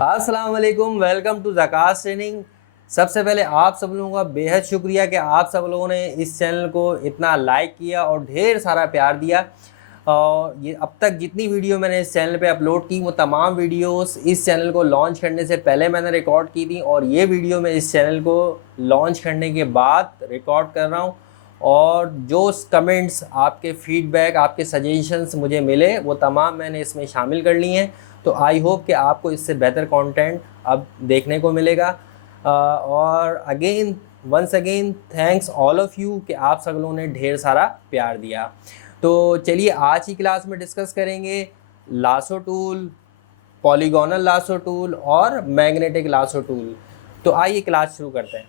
अस्सलाम वालेकुम, welcome to ज़कास training. सबसे पहले आप सब लोगों का बेहद शुक्रिया कि आप सब लोगों ने इस चैनल को इतना लाइक किया और ढेर सारा प्यार दिया। और ये अब तक जितनी वीडियो मैंने इस चैनल पे अपलोड की वो तमाम वीडियोस इस चैनल को लॉन्च करने से पहले मैंने रिकॉर्ड की थी और ये वीडियो मैं इस चैनल को लॉन्च करने के बाद रिकॉर्ड कर रहा हूँ। और जो कमेंट्स, आपके फीडबैक, आपके सजेशंस मुझे मिले वो तमाम मैंने इसमें शामिल कर लिए हैं। तो आई होप कि आपको इससे बेहतर कंटेंट अब देखने को मिलेगा। और again once again thanks all of you कि आप सब लोगों ने ढेर सारा प्यार दिया। तो चलिए आज की क्लास में डिस्कस करेंगे lasso tool, polygonal lasso tool और मैग्नेटिक लासो टूल। तो आइए क्लास शुरू करते हैं।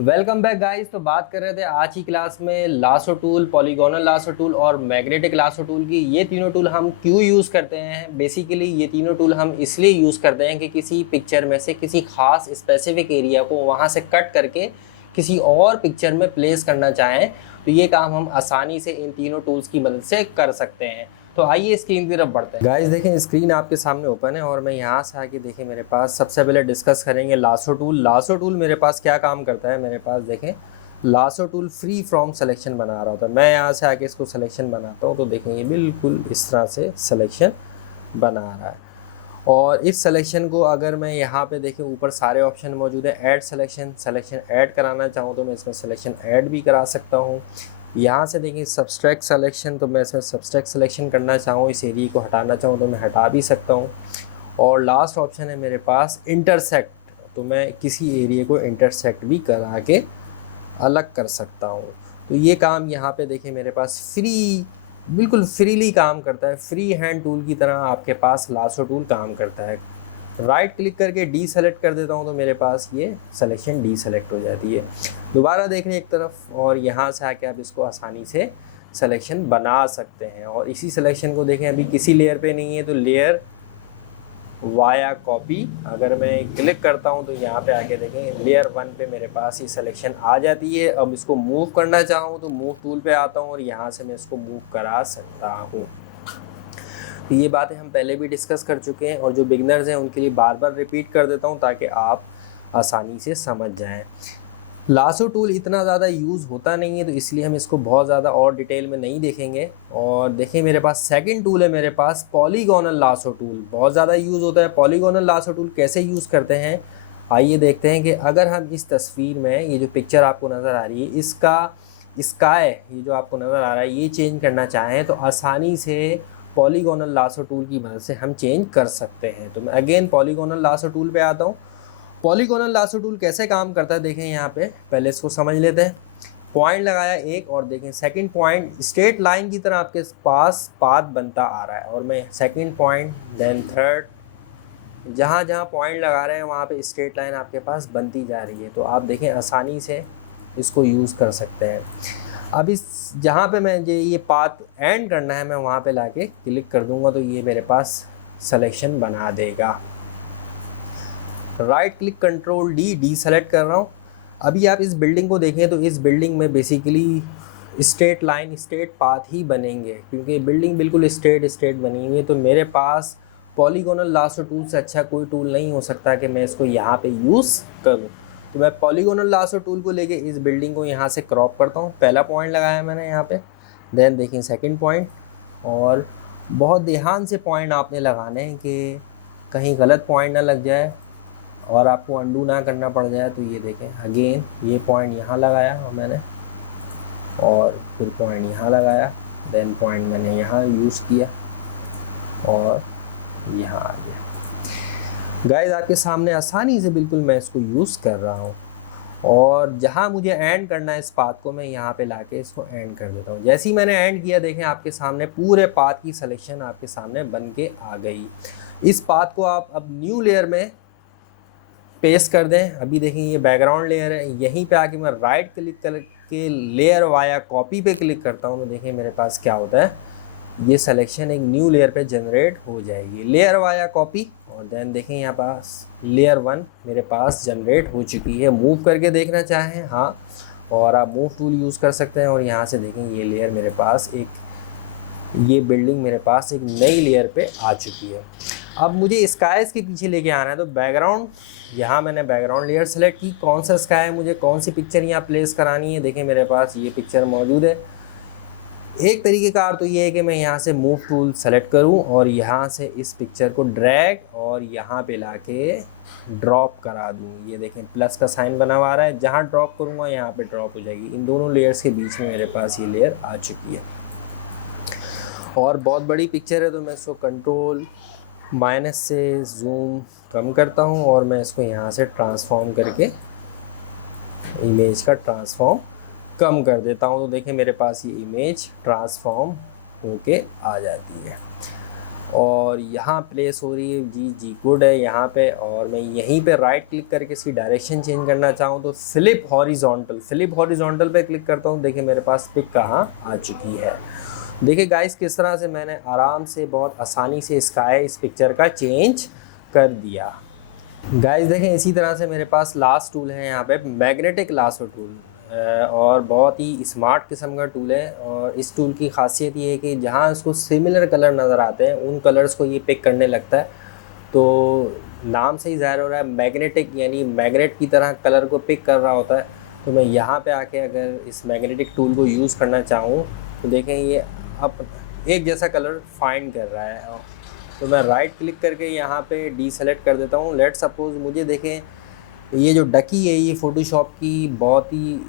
Welcome back guys. तो बात कर रहे थे आज की क्लास में lasso tool, polygonal lasso tool और मैग्नेटिक लासो टूल की। ये तीनों टूल हम क्यों यूज़ करते हैं? बेसिकली ये तीनों टूल हम इसलिए यूज़ करते हैं कि किसी पिक्चर में से किसी खास स्पेसिफिक एरिया को वहाँ से कट करके किसी और पिक्चर में प्लेस करना चाहें तो ये काम हम आसानी से इन तीनों टूल्स की मदद से कर सकते हैं। तो आइए स्क्रीन की तरफ बढ़ते हैं। गाइस देखें, स्क्रीन आपके सामने ओपन है और मैं यहाँ से आके देखें मेरे पास सबसे पहले डिस्कस करेंगे लासो टूल। लासो टूल मेरे पास क्या काम करता है? मेरे पास देखें lasso tool free from selection बना रहा होता है। मैं यहाँ से आके इसको सिलेक्शन बनाता हूँ तो देखें ये बिल्कुल इस तरह से सिलेक्शन बना रहा है। और इस सिलेक्शन को अगर मैं यहाँ पे देखें ऊपर सारे ऑप्शन मौजूद है। ऐड सिलेक्शन ऐड कराना चाहूँ तो मैं इसमें सिलेक्शन ऐड भी करा सकता हूँ। यहाँ से देखिए सब्सट्रैक्ट सिलेक्शन, तो मैं इसमें सब्सट्रैक्ट सिलेक्शन करना चाहूँ, इस एरिया को हटाना चाहूँ तो मैं हटा भी सकता हूँ। और लास्ट ऑप्शन है मेरे पास इंटरसेक्ट, तो मैं किसी एरिया को इंटरसेक्ट भी करा के अलग कर सकता हूँ। तो ये काम यहाँ पे देखिए मेरे पास बिल्कुल फ्रीली काम करता है। फ्री हैंड टूल की तरह आपके पास लासो टूल काम करता है। राइट क्लिक करके डी सेलेक्ट कर देता हूँ तो मेरे पास ये सिलेक्शन डी सेलेक्ट हो जाती है। दोबारा देख लें एक तरफ और यहाँ से आके आप इसको आसानी से सिलेक्शन बना सकते हैं। और इसी सिलेक्शन को देखें अभी किसी लेयर पे नहीं है तो लेयर वाया कॉपी अगर मैं क्लिक करता हूँ तो यहाँ पे आके देखें लेयर 1 पे मेरे पास ये सिलेक्शन आ जाती है। अब इसको मूव करना चाहूँ तो मूव टूल पे आता हूँ और यहाँ से मैं इसको मूव करा सकता हूँ। तो ये बातें हम पहले भी डिस्कस कर चुके हैं और जो बिगनर्स हैं उनके लिए बार बार रिपीट कर देता हूँ ताकि आप आसानी से समझ जाएं। लासो टूल इतना ज़्यादा यूज़ होता नहीं है तो इसलिए हम इसको बहुत ज़्यादा और डिटेल में नहीं देखेंगे। और देखिए मेरे पास सेकंड टूल है मेरे पास पॉलीगोनल लासो टूल। बहुत ज़्यादा यूज़ होता है पॉलीगोनल लासो टूल। कैसे यूज़ करते हैं आइए देखते हैं कि अगर हम इस तस्वीर में ये जो पिक्चर आपको नज़र आ रही है इसका स्काई, ये जो आपको नज़र आ रहा है ये चेंज करना चाहें तो आसानी से पॉलीगोनल लासो टूल की मदद से हम चेंज कर सकते हैं। तो मैं अगेन पॉलीगोनल लासो टूल पे आता हूँ। पॉलीगोनल लासो टूल कैसे काम करता है देखें यहाँ पे, पहले इसको समझ लेते हैं। पॉइंट लगाया एक और देखें सेकंड पॉइंट स्ट्रेट लाइन की तरह आपके पास पाथ बनता आ रहा है और मैं सेकंड पॉइंट देन थर्ड, जहाँ जहाँ पॉइंट लगा रहे हैं वहाँ पे स्ट्रेट लाइन आपके पास बनती जा रही है। तो आप देखें आसानी से इसको यूज़ कर सकते हैं। अब इस जहाँ पे मैं ये पाथ एंड करना है मैं वहाँ पे लाके क्लिक कर दूँगा तो ये मेरे पास सिलेक्शन बना देगा। Right click control D select कर रहा हूँ। अभी आप इस बिल्डिंग को देखें तो इस बिल्डिंग में basically straight line straight path ही बनेंगे क्योंकि बिल्डिंग बिल्कुल स्ट्रेट बनी हुई है। तो मेरे पास पॉलीगोनल लासो टूल से अच्छा कोई टूल नहीं हो सकता कि मैं इसको यहाँ पे यूज़ करूँ। तो मैं पॉलीगोनल लासो टूल को लेके इस बिल्डिंग को यहाँ से क्रॉप करता हूँ। पहला पॉइंट लगाया मैंने यहाँ पे, देन देखिए सेकंड पॉइंट। और बहुत ध्यान से पॉइंट आपने लगाने हैं कि कहीं गलत पॉइंट ना लग जाए और आपको अंडू ना करना पड़ जाए। तो ये देखें अगेन ये पॉइंट यहाँ लगाया और मैंने और फिर पॉइंट यहाँ लगाया, देन पॉइंट मैंने यहाँ यूज़ किया और यहाँ आ गया। गाइस आपके सामने आसानी से बिल्कुल मैं इसको यूज़ कर रहा हूँ। और जहाँ मुझे एंड करना है इस पाथ को मैं यहाँ पे लाके इसको एंड कर देता हूँ। जैसे ही मैंने एंड किया देखें आपके सामने पूरे पाथ की सिलेक्शन आपके सामने बन के आ गई। इस पाथ को आप अब न्यू लेयर में पेस्ट कर दें। अभी देखें ये बैकग्राउंड लेयर है, यहीं पे आके मैं राइट क्लिक करके लेयर वाया कॉपी पे क्लिक करता हूँ तो देखें मेरे पास क्या होता है, ये सिलेक्शन एक न्यू लेयर पे जनरेट हो जाएगी। लेयर वाया कॉपी और देन देखें यहाँ पास लेयर 1 मेरे पास जनरेट हो चुकी है। मूव करके देखना चाहें हाँ, और आप मूव टूल यूज़ कर सकते हैं और यहाँ से देखें ये लेयर मेरे पास एक ये बिल्डिंग मेरे पास एक नई लेयर पे आ चुकी है। अब मुझे स्काइज के पीछे लेके आना है, तो बैकग्राउंड, यहाँ मैंने बैकग्राउंड लेयर सेलेक्ट की, कौन सा स्काई है, मुझे कौन सी पिक्चर यहाँ प्लेस करानी है। देखिए मेरे पास ये पिक्चर मौजूद है। एक तरीक़ेकार तो ये है कि मैं यहाँ से मूव टूल सेलेक्ट करूँ और यहाँ से इस पिक्चर को ड्रैग और यहाँ पे लाके ड्रॉप करा दूँ। ये देखें प्लस का साइन बना हुआ आ रहा है, जहाँ ड्रॉप करूँगा यहाँ पे ड्रॉप हो जाएगी। इन दोनों लेयर्स के बीच में मेरे पास ये लेयर आ चुकी है और बहुत बड़ी पिक्चर है, तो मैं इसको कंट्रोल माइनस से जूम कम करता हूँ और मैं इसको यहाँ से ट्रांसफॉर्म करके इमेज का ट्रांसफॉर्म कम कर देता हूँ। तो देखिए मेरे पास ये इमेज ट्रांसफॉर्म होके आ जाती है और यहाँ प्लेस हो रही है। जी गुड है यहाँ पे। और मैं यहीं पे राइट क्लिक करके इसकी डायरेक्शन चेंज करना चाहूँ तो फ्लिप हॉरिजॉन्टल पे क्लिक करता हूँ। देखिए मेरे पास पिक कहाँ आ चुकी है। देखिए गाइस किस तरह से मैंने आराम से बहुत आसानी से स्काई इस पिक्चर का चेंज कर दिया। गाइस देखें इसी तरह से मेरे पास लास्ट टूल है यहाँ पे मैग्नेटिक लासो टूल, और बहुत ही स्मार्ट किस्म का टूल है। और इस टूल की खासियत ये है कि जहाँ इसको सिमिलर कलर नज़र आते हैं उन कलर्स को ये पिक करने लगता है। तो नाम से ही ज़ाहिर हो रहा है मैग्नेटिक, यानी मैग्नेट की तरह कलर को पिक कर रहा होता है। तो मैं यहाँ पे आके अगर इस मैग्नेटिक टूल को यूज़ करना चाहूँ तो देखें ये अब एक जैसा कलर फाइंड कर रहा है। तो मैं राइट क्लिक करके यहाँ पे डीसेलेक्ट कर देता हूँ। लेट सपोज़ मुझे देखें ये जो डकी है ये फ़ोटोशॉप की बहुत ही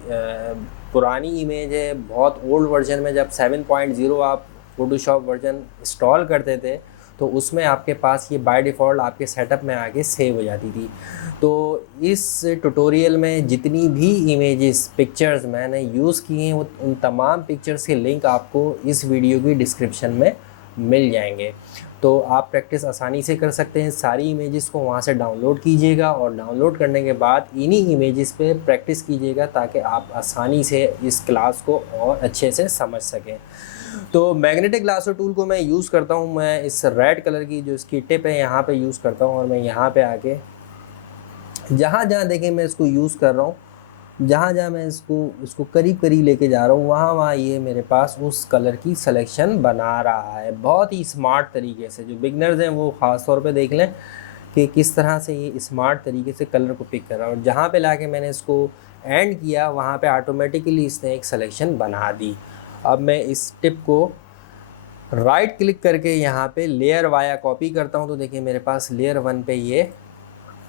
पुरानी इमेज है। बहुत ओल्ड वर्जन में जब 7.0 आप फ़ोटोशॉप वर्जन इंस्टॉल करते थे तो उसमें आपके पास ये बाय डिफ़ॉल्ट आपके सेटअप में आके सेव हो जाती थी। तो इस ट्यूटोरियल में जितनी भी इमेजेस पिक्चर्स मैंने यूज़ की हैं वो उन तमाम पिक्चर्स के लिंक आपको इस वीडियो की डिस्क्रिप्शन में मिल जाएंगे। तो आप प्रैक्टिस आसानी से कर सकते हैं। सारी इमेजेस को वहाँ से डाउनलोड कीजिएगा और डाउनलोड करने के बाद इन्हीं इमेजेस पे प्रैक्टिस कीजिएगा ताकि आप आसानी से इस क्लास को और अच्छे से समझ सकें। तो मैग्नेटिक लासो टूल को मैं यूज़ करता हूँ, मैं इस रेड कलर की जो इसकी टिप है यहाँ पे यूज़ करता हूँ और मैं यहाँ पे आके जहाँ जहाँ देखें मैं इसको यूज़ कर रहा हूँ, जहाँ जहाँ मैं इसको करीब करीब लेके जा रहा हूँ वहाँ ये मेरे पास उस कलर की सिलेक्शन बना रहा है बहुत ही स्मार्ट तरीके से। जो बिगनर्स हैं वो ख़ास तौर पे देख लें कि किस तरह से ये स्मार्ट तरीके से कलर को पिक कर रहा है। और जहाँ पे लाके मैंने इसको एंड किया वहाँ पे ऑटोमेटिकली इसने एक सिलेक्शन बना दी। अब मैं इस टिप को राइट क्लिक करके यहाँ पे लेयर वाया कॉपी करता हूँ तो देखिए मेरे पास लेयर 1 पे ये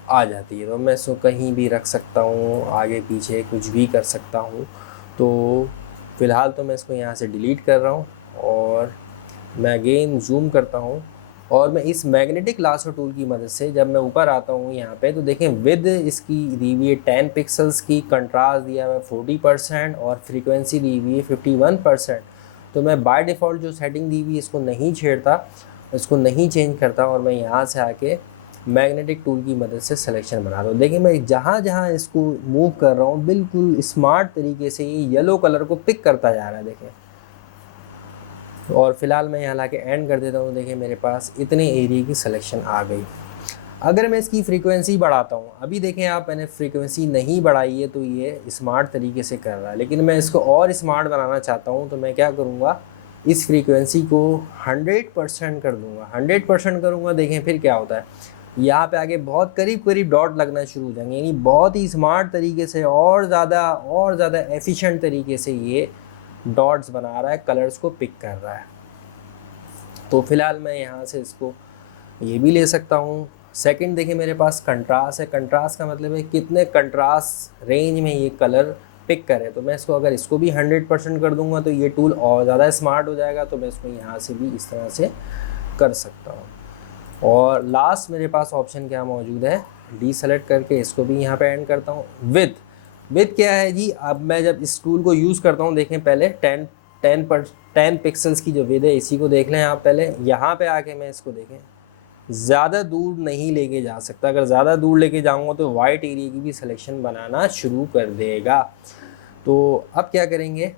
आ जाती है। तो मैं इसको कहीं भी रख सकता हूँ, आगे पीछे कुछ भी कर सकता हूँ। तो फ़िलहाल तो मैं इसको यहाँ से डिलीट कर रहा हूँ और मैं अगेन जूम करता हूँ और मैं इस मैग्नेटिक लासो टूल की मदद से जब मैं ऊपर आता हूँ यहाँ पे तो देखें विद इसकी दी हुई है 10 पिक्सल्स की, कंट्रास्ट दिया हुआ है 40% और फ्रीक्वेंसी दी हुई है 51%। तो मैं बाय डिफ़ॉल्ट जो सेटिंग दी हुई है इसको नहीं छेड़ता, इसको नहीं चेंज करता और मैं यहाँ से आके मैग्नेटिक टूल की मदद से सिलेक्शन बना रहा हूँ। देखिए मैं जहाँ जहाँ इसको मूव कर रहा हूँ बिल्कुल स्मार्ट तरीके से ये येलो कलर को पिक करता जा रहा है। देखें और फ़िलहाल मैं यहाँ लाके एंड कर देता हूँ। देखिए मेरे पास इतने एरिया की सिलेक्शन आ गई। अगर मैं इसकी फ्रीक्वेंसी बढ़ाता हूँ, अभी देखें आप मैंने फ्रीक्वेंसी नहीं बढ़ाई है तो ये स्मार्ट तरीके से कर रहा है, लेकिन मैं इसको और स्मार्ट बनाना चाहता हूँ तो मैं क्या करूँगा इस फ्रीक्वेंसी को 100% कर दूँगा। 100% करूँगा, देखें फिर क्या होता है यहाँ पे आगे बहुत करीब करीब डॉट लगना शुरू हो जाएंगे, यानी बहुत ही स्मार्ट तरीके से और ज़्यादा एफिशिएंट तरीके से ये डॉट्स बना रहा है, कलर्स को पिक कर रहा है। तो फ़िलहाल मैं यहाँ से इसको ये भी ले सकता हूँ। सेकंड देखिए मेरे पास कंट्रास्ट है। कंट्रास्ट का मतलब है कितने कंट्रास्ट रेंज में ये कलर पिक करे। तो मैं इसको अगर इसको भी 100% कर दूँगा तो ये टूल और ज़्यादा स्मार्ट हो जाएगा। तो मैं इसको यहाँ से भी इस तरह से कर सकता हूँ। और लास्ट मेरे पास ऑप्शन क्या मौजूद है, डीसेलेक्ट करके इसको भी यहाँ पे एंड करता हूँ। विथ क्या है जी, अब मैं जब इस टूल को यूज़ करता हूँ देखें पहले 10 पिक्सल्स की जो विथ है इसी को देख लें आप। पहले यहाँ पे आके मैं इसको देखें ज़्यादा दूर नहीं लेके जा सकता, अगर ज़्यादा दूर लेके जाऊँगा तो वाइट एरिया की भी सिलेक्शन बनाना शुरू कर देगा। तो अब क्या करेंगे,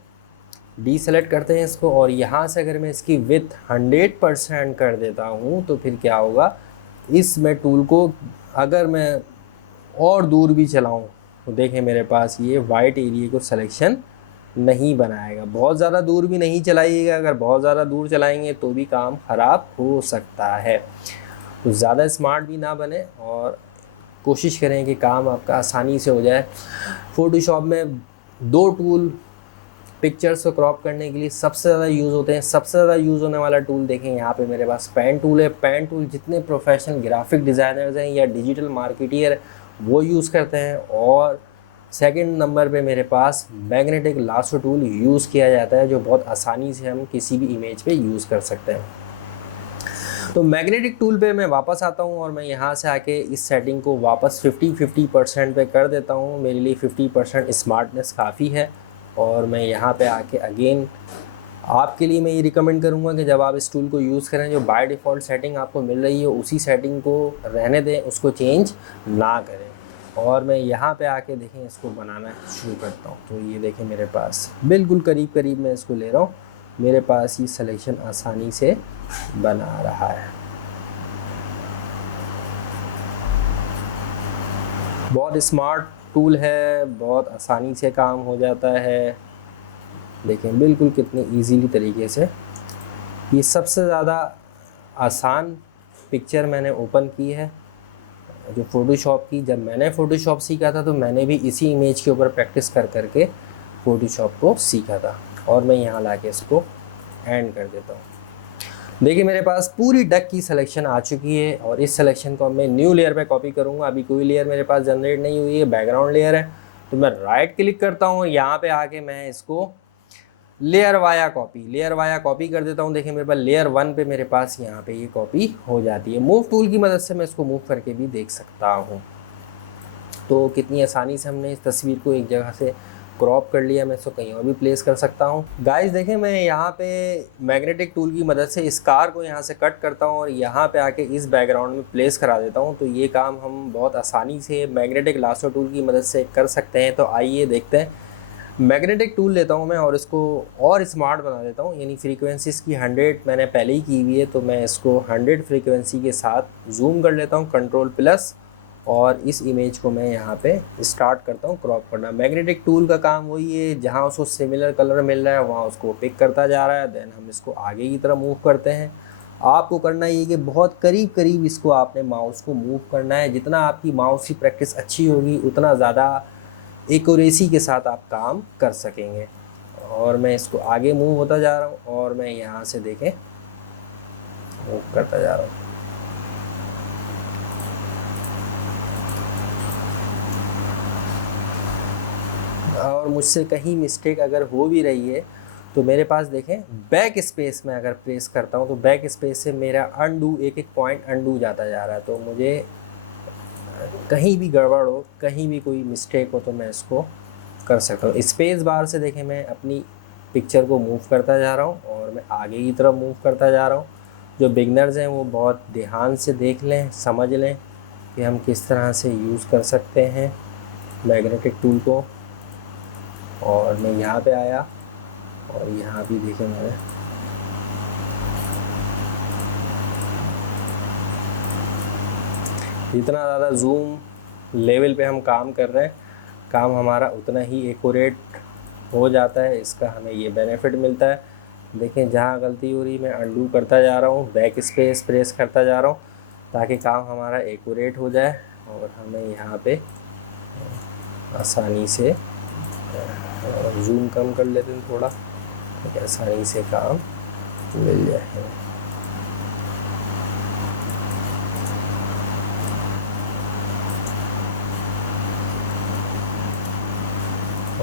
डीसेलेक्ट करते हैं इसको और यहाँ से अगर मैं इसकी विथ 100% कर देता हूँ तो फिर क्या होगा, इस मैं टूल को अगर मैं और दूर भी चलाऊँ तो देखें मेरे पास ये वाइट एरिया को सिलेक्शन नहीं बनाएगा। बहुत ज़्यादा दूर भी नहीं चलाइएगा, अगर बहुत ज़्यादा दूर चलाएंगे तो भी काम ख़राब हो सकता है। तो ज़्यादा स्मार्ट भी ना बने और कोशिश करें कि काम आपका आसानी से हो जाए। फ़ोटोशॉप में 2 टूल पिक्चर्स को क्रॉप करने के लिए सबसे ज़्यादा यूज़ होते हैं। सबसे ज़्यादा यूज़ होने वाला टूल देखें यहाँ पे मेरे पास पेन टूल है। पेन टूल जितने प्रोफेशनल ग्राफिक डिज़ाइनर्स हैं या डिजिटल मार्केटियर वो यूज़ करते हैं। और सेकंड नंबर पे मेरे पास मैग्नेटिक लासो टूल यूज़ किया जाता है, जो बहुत आसानी से हम किसी भी इमेज पे यूज़ कर सकते हैं। तो मैग्नेटिक टूल पे मैं वापस आता हूँ और मैं यहाँ से आके इस सेटिंग को वापस 50% पे कर देता हूँ। मेरे लिए 50% स्मार्टनेस काफ़ी है। और मैं यहाँ पे आके अगेन आपके लिए मैं ये रिकमेंड करूँगा कि जब आप इस टूल को यूज़ करें, जो बाय डिफ़ॉल्ट सेटिंग आपको मिल रही है उसी सेटिंग को रहने दें, उसको चेंज ना करें। और मैं यहाँ पे आके देखें इसको बनाना शुरू करता हूँ। तो ये देखें मेरे पास बिल्कुल करीब करीब मैं इसको ले रहा हूँ। मेरे पास ये सिलेक्शन आसानी से बना रहा है। बहुत स्मार्ट टूल है, बहुत आसानी से काम हो जाता है। देखें बिल्कुल कितने इजीली तरीके से। ये सबसे ज़्यादा आसान पिक्चर मैंने ओपन की है जो फ़ोटोशॉप की। जब मैंने फ़ोटोशॉप सीखा था तो मैंने भी इसी इमेज के ऊपर प्रैक्टिस कर करके फ़ोटोशॉप को सीखा था। और मैं यहाँ लाके इसको एंड कर देता हूँ। देखिए मेरे पास पूरी डक की सिलेक्शन आ चुकी है और इस सिलेक्शन को मैं न्यू लेयर पे कॉपी करूँगा। अभी कोई लेयर मेरे पास जनरेट नहीं हुई है, बैकग्राउंड लेयर है। तो मैं राइट क्लिक करता हूँ, यहाँ पे आके मैं इसको लेयर वाया कॉपी कर देता हूँ। देखिए मेरे पास लेयर 1 पे मेरे पास यहाँ पे ये कॉपी हो जाती है। मूव टूल की मदद से मैं इसको मूव करके भी देख सकता हूँ। तो कितनी आसानी से हमने इस तस्वीर को एक जगह से क्रॉप कर लिया, मैं इसको कहीं और भी प्लेस कर सकता हूँ। गाइस देखें मैं यहाँ पे मैग्नेटिक टूल की मदद से इस कार को यहाँ से कट करता हूँ और यहाँ पे आके इस बैकग्राउंड में प्लेस करा देता हूँ। तो ये काम हम बहुत आसानी से मैग्नेटिक लासो टूल की मदद से कर सकते हैं। तो आइए देखते हैं। मैग्नेटिक टूल लेता हूँ मैं और इसको और स्मार्ट बना देता हूँ, यानी फ्रीक्वेंसीज़ की 100 मैंने पहले ही की हुई है। तो मैं इसको 100 फ्रीक्वेंसी के साथ जूम कर लेता हूँ, कंट्रोल+ और इस इमेज को मैं यहाँ पे स्टार्ट करता हूँ क्रॉप करना। मैग्नेटिक टूल का काम वही है, जहाँ उसको सिमिलर कलर मिल रहा है वहाँ उसको पिक करता जा रहा है। देन हम इसको आगे की तरफ मूव करते हैं। आपको करना ये कि बहुत करीब करीब इसको आपने माउस को मूव करना है। जितना आपकी माउस की प्रैक्टिस अच्छी होगी उतना ज़्यादा एक्यूरेसी के साथ आप काम कर सकेंगे। और मैं इसको आगे मूव होता जा रहा हूँ और मैं यहाँ से देखें मूव करता जा रहा हूँ। और मुझसे कहीं मिस्टेक अगर हो भी रही है तो मेरे पास देखें बैक स्पेस में अगर प्रेस करता हूँ तो बैक स्पेस से मेरा अनडू एक पॉइंट अनडू जाता जा रहा है। तो मुझे कहीं भी गड़बड़ हो, कहीं भी कोई मिस्टेक हो तो मैं इसको कर सकता हूँ। स्पेस बार से देखें मैं अपनी पिक्चर को मूव करता जा रहा हूँ और मैं आगे की तरफ मूव करता जा रहा हूँ। जो बिगनर्स हैं वो बहुत ध्यान से देख लें, समझ लें कि हम किस तरह से यूज़ कर सकते हैं मैग्नेटिक टूल को। और मैं यहाँ पे आया और यहाँ भी देखें मैंने जितना ज़्यादा जूम लेवल पे हम काम कर रहे हैं काम हमारा उतना ही एक्यूरेट हो जाता है। इसका हमें ये बेनिफिट मिलता है। देखें जहाँ गलती हो रही मैं अंडू करता जा रहा हूँ, बैक स्पेस प्रेस करता जा रहा हूँ ताकि काम हमारा एक्यूरेट हो जाए और हमें यहाँ पे आसानी से जूम कम कर लेते हैं थोड़ा ताकि आसानी से काम मिल जाए।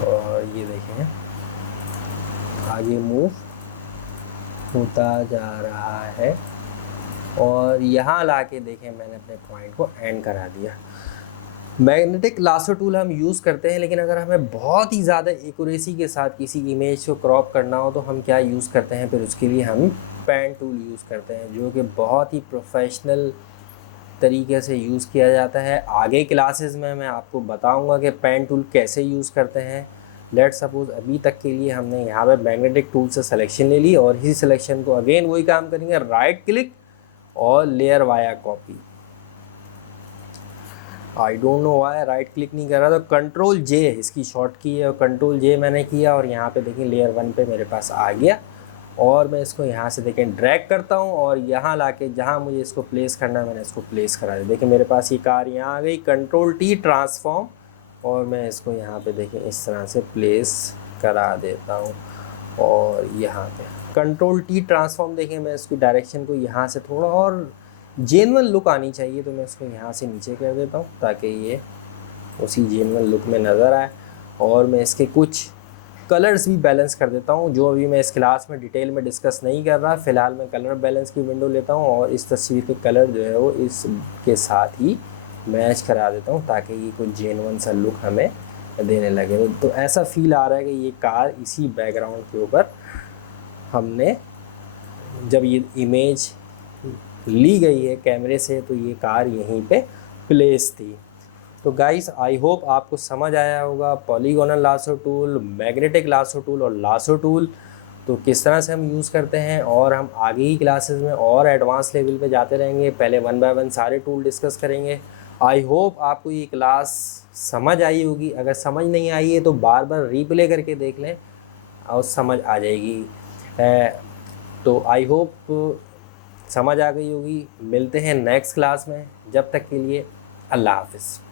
और ये देखें आगे मूव होता जा रहा है और यहाँ लाके देखें मैंने अपने पॉइंट को एंड करा दिया। मैग्नेटिक लासो टूल हम यूज़ करते हैं, लेकिन अगर हमें बहुत ही ज़्यादा एक्यूरेसी के साथ किसी इमेज को क्रॉप करना हो तो हम क्या यूज़ करते हैं, फिर उसके लिए हम पेन टूल यूज़ करते हैं जो कि बहुत ही प्रोफेशनल तरीके से यूज़ किया जाता है। आगे क्लासेस में मैं आपको बताऊंगा कि पेन टूल कैसे यूज़ करते हैं। लेट सपोज अभी तक के लिए हमने यहाँ पे मैग्नेटिक टूल से सिलेक्शन ले ली और इसी सिलेक्शन को अगेन वही काम करेंगे, राइट क्लिक और layer via copy. I don't know why right click नहीं कर रहा, तो कंट्रोल जे इसकी शॉर्ट की है और कंट्रोल जे मैंने किया और यहाँ पे देखिए लेयर 1 पे मेरे पास आ गया। और मैं इसको यहाँ से देखें ड्रैग करता हूँ और यहाँ लाके जहाँ मुझे इसको प्लेस करना है मैंने इसको प्लेस करा दिया। देखिए मेरे पास ये कार यहाँ आ गई, कंट्रोल टी ट्रांसफॉर्म, और मैं इसको यहाँ पे देखें इस तरह से प्लेस करा देता हूँ। और यहाँ पे कंट्रोल टी ट्रांसफॉर्म, देखिए मैं इसकी डायरेक्शन को यहाँ से थोड़ा और जेन्युइन लुक आनी चाहिए तो मैं इसको यहाँ से नीचे कर देता हूँ ताकि ये उसी जेन्युइन लुक में नज़र आए। और मैं इसके कुछ कलर्स भी बैलेंस कर देता हूँ, जो अभी मैं इस क्लास में डिटेल में डिस्कस नहीं कर रहा। फ़िलहाल मैं कलर बैलेंस की विंडो लेता हूँ और इस तस्वीर के कलर जो है वो इसके साथ ही मैच करा देता हूँ ताकि ये कुछ जेन्युइन सा लुक हमें देने लगे। तो ऐसा फील आ रहा है कि ये कार इसी बैकग्राउंड के ऊपर हमने जब ये इमेज ली गई है कैमरे से तो ये कार यहीं पे प्लेस थी। तो गाइस आई होप आपको समझ आया होगा polygonal lasso tool, magnetic lasso tool और लासो टूल तो किस तरह से हम यूज़ करते हैं। और हम आगे ही क्लासेस में और एडवांस लेवल पे जाते रहेंगे, पहले 1 बाय 1 सारे टूल डिस्कस करेंगे। आई होप आपको ये क्लास समझ आई होगी। अगर समझ नहीं आई है तो बार बार रीप्ले करके देख लें और समझ आ जाएगी। तो आई होप समझ आ गई होगी। मिलते हैं नेक्स्ट क्लास में, जब तक के लिए अल्लाह हाफ़िज़।